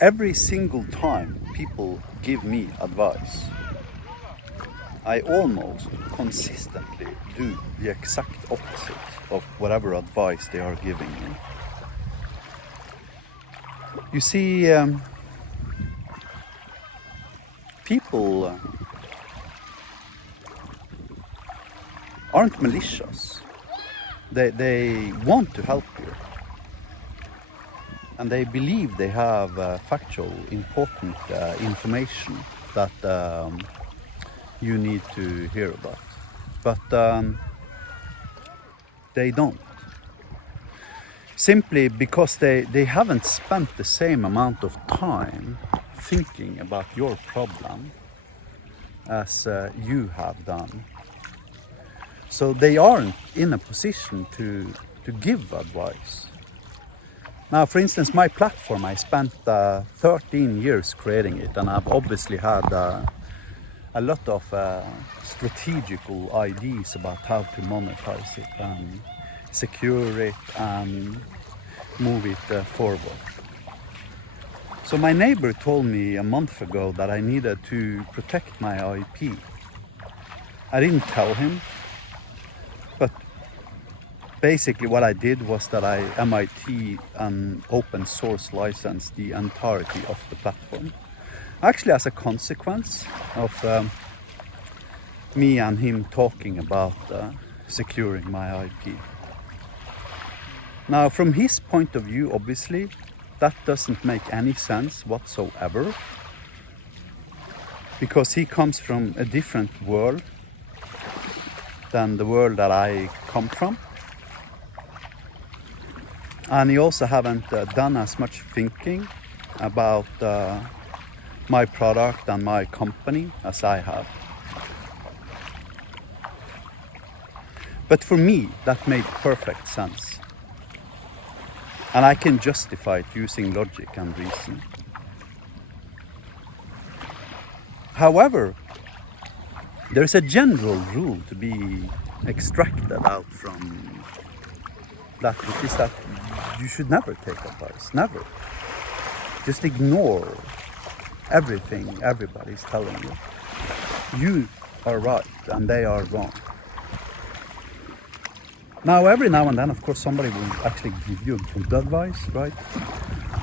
every single time people give me advice, I almost consistently do the exact opposite of whatever advice they are giving me. You see, people aren't malicious. They want to help you. And they believe they have factual, important information that you need to hear about. But they don't. Simply because they haven't spent the same amount of time thinking about your problem as you have done. So they aren't in a position to give advice. Now, for instance, my platform, I spent 13 years creating it, and I've obviously had a lot of strategical ideas about how to monetize it and secure it and move it forward. So my neighbor told me a month ago that I needed to protect my IP. I didn't tell him, but basically what I did was that I MIT and open source licensed the entirety of the platform. Actually, as a consequence of me and him talking about securing my IP. Now, from his point of view, obviously, that doesn't make any sense whatsoever, because he comes from a different world than the world that I come from. And he also haven't done as much thinking about my product and my company as I have. But for me, that made perfect sense. And I can justify it using logic and reason. However, there's a general rule to be extracted out from that, which is that you should never take advice, never. Just ignore everything everybody's telling you. You are right and they are wrong. Now, every now and then, of course, somebody will actually give you good advice, right?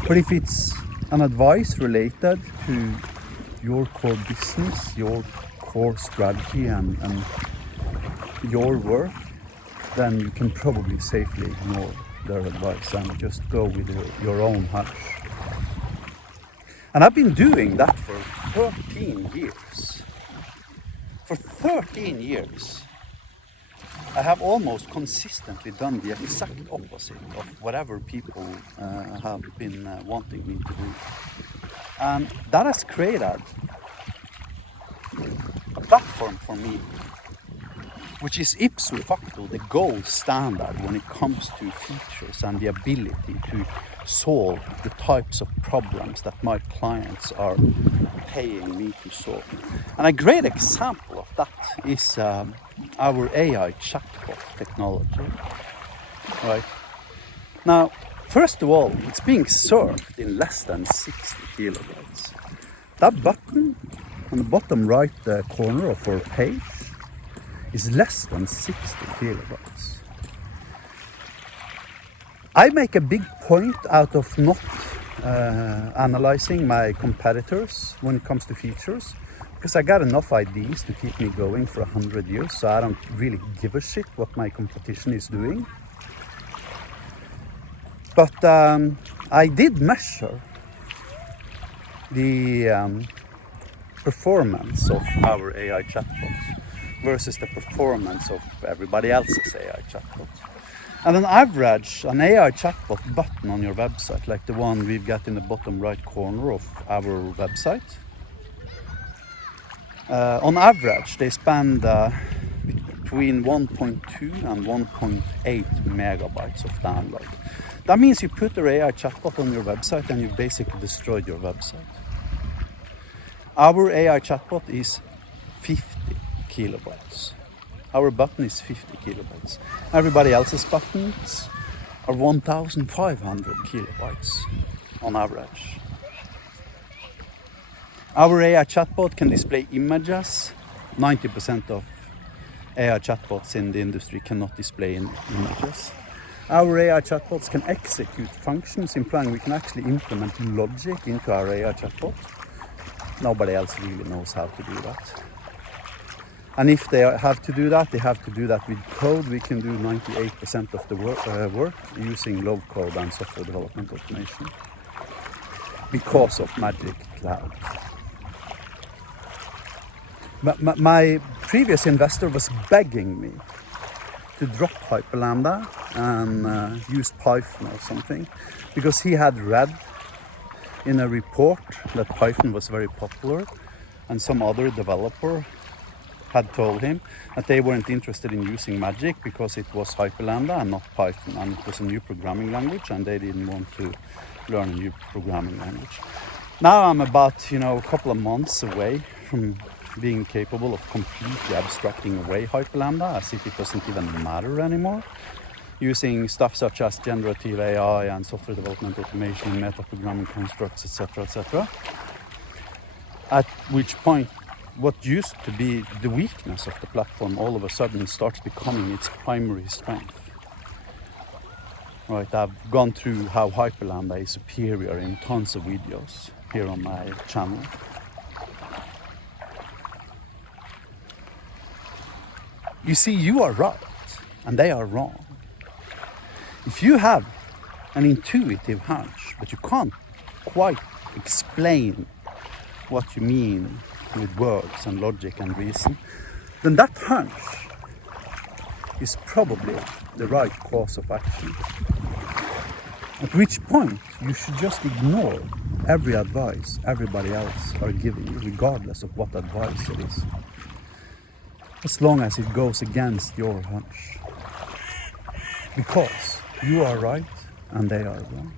But if it's an advice related to your core business, your core strategy and your work, then you can probably safely ignore their advice and just go with your own hunch. And I've been doing that for 13 years. For 13 years, I have almost consistently done the exact opposite of whatever people have been wanting me to do. And that has created a platform for me, which is ipso facto the gold standard when it comes to features and the ability to solve the types of problems that my clients are paying me to solve. And a great example of that is our AI chatbot technology. Right? Now, first of all, it's being served in less than 60 kilobytes. That button on the bottom right corner of our page is less than 60 kilobytes. I make a big point out of not analyzing my competitors when it comes to features, because I got enough ideas to keep me going for 100 years, so I don't really give a shit what my competition is doing. But I did measure the performance of our AI chatbots versus the performance of everybody else's AI chatbots. And on average, an AI chatbot button on your website, like the one we've got in the bottom right corner of our website, on average, they spend between 1.2 and 1.8 megabytes of download. That means you put the AI chatbot on your website and you basically destroyed your website. Our AI chatbot is 50 kilobytes. Our button is 50 kilobytes. Everybody else's buttons are 1,500 kilobytes on average. Our AI chatbot can display images. 90% of AI chatbots in the industry cannot display images. Our AI chatbots can execute functions, implying we can actually implement logic into our AI chatbot. Nobody else really knows how to do that. And if they have to do that, they have to do that with code. We can do 98% of the work using low code and software development automation because of Magic Cloud. My previous investor was begging me to drop Hyperlambda and use Python or something, because he had read in a report that Python was very popular, and some other developer had told him that they weren't interested in using Magic because it was Hyperlambda and not Python, and it was a new programming language and they didn't want to learn a new programming language. Now I'm about a couple of months away from being capable of completely abstracting away Hyperlambda as if it doesn't even matter anymore, using stuff such as generative AI and software development automation, meta-programming constructs, etc. At which point, what used to be the weakness of the platform all of a sudden starts becoming its primary strength. Right, I've gone through how Hyperlambda is superior in tons of videos here on my channel. You see, you are right and they are wrong. If you have an intuitive hunch, but you can't quite explain what you mean with words and logic and reason, then that hunch is probably the right course of action. At which point you should just ignore every advice everybody else are giving you, regardless of what advice it is, as long as it goes against your hunch. Because you are right and they are wrong.